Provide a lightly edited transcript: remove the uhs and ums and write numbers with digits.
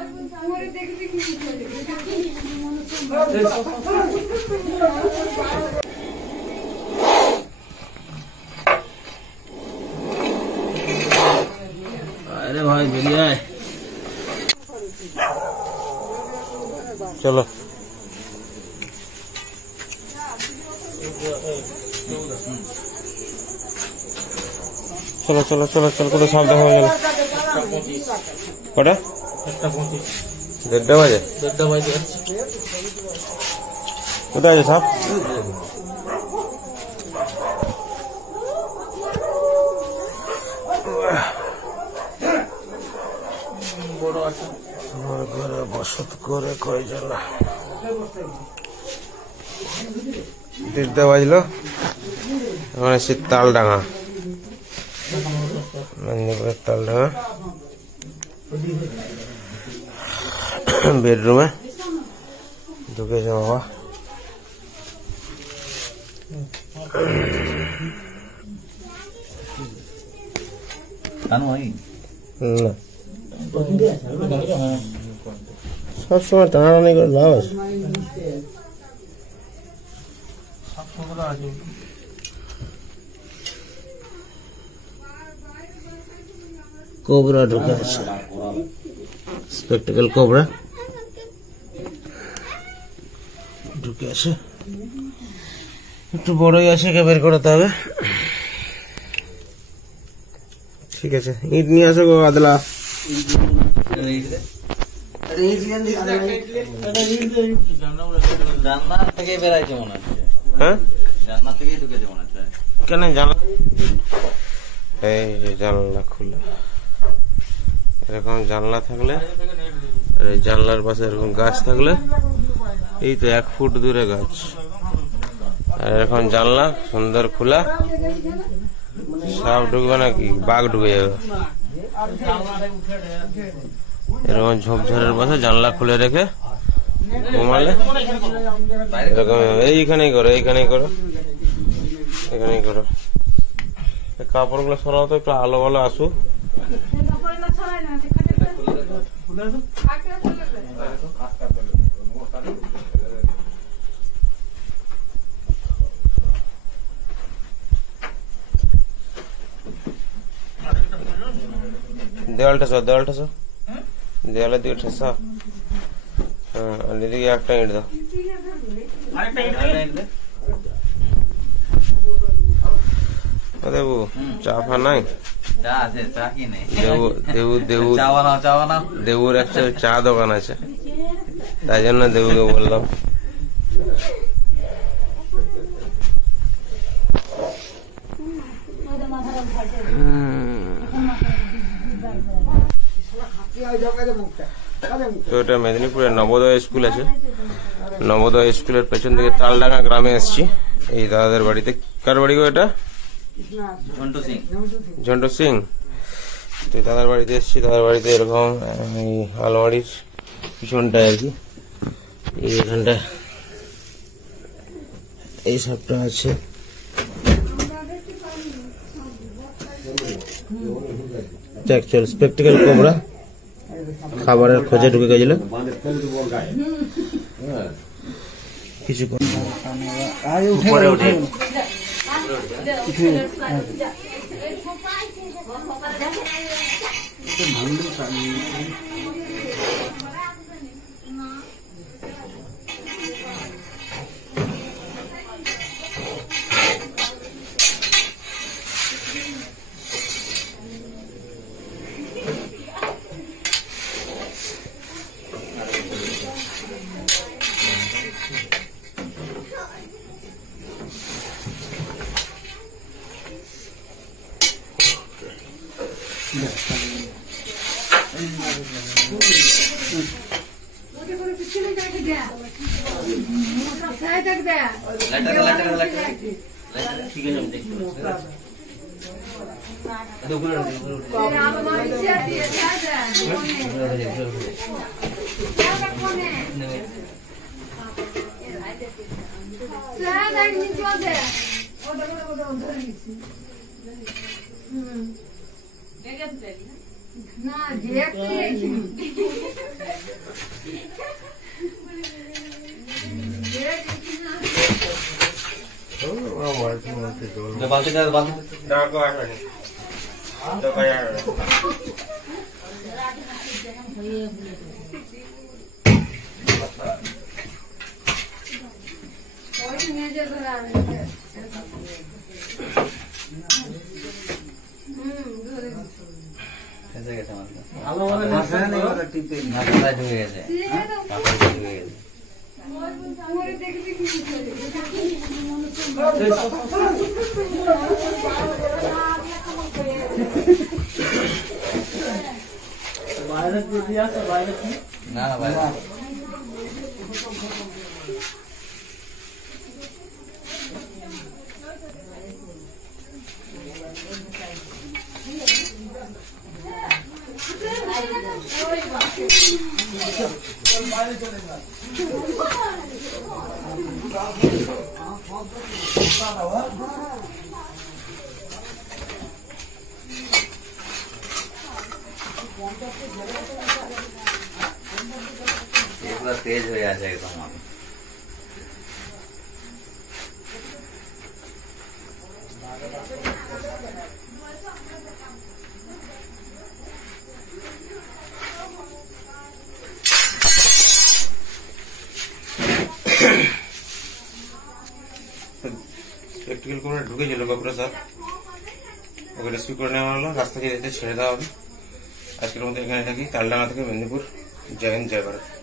अरे भाई बढ़िया है। चलो चलो चलो चलो चलो चलो साफ देखो चलो कटा 1:30 বাজে কোথায় আছে সাপ বড় আছে আমার ঘরে বসত করে কয়জন 1:30 বাজলো এখন এসে তালডাঙ্গা মেদিনীপুরের তালডাঙ্গা বেডরুমে ঢুকেছে বাবা না সবসময় টানাটানি করে লাভ আছে কোবরা ঢুকে আছে স্পেকটেকল কোবরা ঢুকে আছে একটু বড়ই আছে কে বের করতে হবে ঠিক আছে ইট নিয়ে আসো গো আদলা জান্নাত থেকে বেরাইছে মনে হচ্ছে হ্যাঁ জান্নাত থেকেই ঢুকেছে মনে হচ্ছে কেন জানলা এই যে জানলা খোলা এরকম জানলা থাকলে আর এই জানলার পাশে এরকম গাছ থাকলে এই তো 1 ফুট দূরে গাছ আর এরকম জানলা সুন্দর খোলা সাপ ঢুকবে নাকি বাঘ ঢুকে যাবে এরকম ঝোপঝাড়ের পাশে জানলা খুলে রেখে ঘুমালে এরকম এইখানেই করো এইখানেই করো এখানেই করো কাপড় গুলো সরাও তো একটু আলো ভালো আসুক দেওয়ালটা সব দেওয়ালের দিকে ঠেসা হ্যাঁ আর এদিকে একটা ইট দাও দেবু চা ফা নাই দেবুর একটা চা দোকান আছে তাই জন্য দেবুকে বললাম তো এটা মেদিনীপুরের নবোদয় স্কুল আছে নবোদয় স্কুলের পেছন থেকে তালডাঙ্গা গ্রামে এসছি এই দাদাদের বাড়িতে কার বাড়ি গো এটা ঝন্টু সিং তো দাদার বাড়িতে এসছি দাদার বাড়িতে এরকম এই আলমারির পিছনটায় আর কি এইখানটা এই সবটা আছে অ্যাকচুয়াল স্পেকটেকল কোবরা খাবারের খোঁজে ঢুকে গেছিল কিছু উপরে উঠে না बाल्टी का बाल्टी कैसे कैसे ना पूरा तेज हो जाए एकदम প্র্যাকটিক্যাল করে ঢুকেছিল বাপুরা স্যার ওকে রেস্কিউ করে নেওয়া হলো, রাস্তা দিয়ে ছেড়ে দেওয়া হবে। আজকের মধ্যে এখানে থাকি, তালডাঙ্গা থেকে মেদিনীপুর। জয় হিন্দ, জয় ভারত।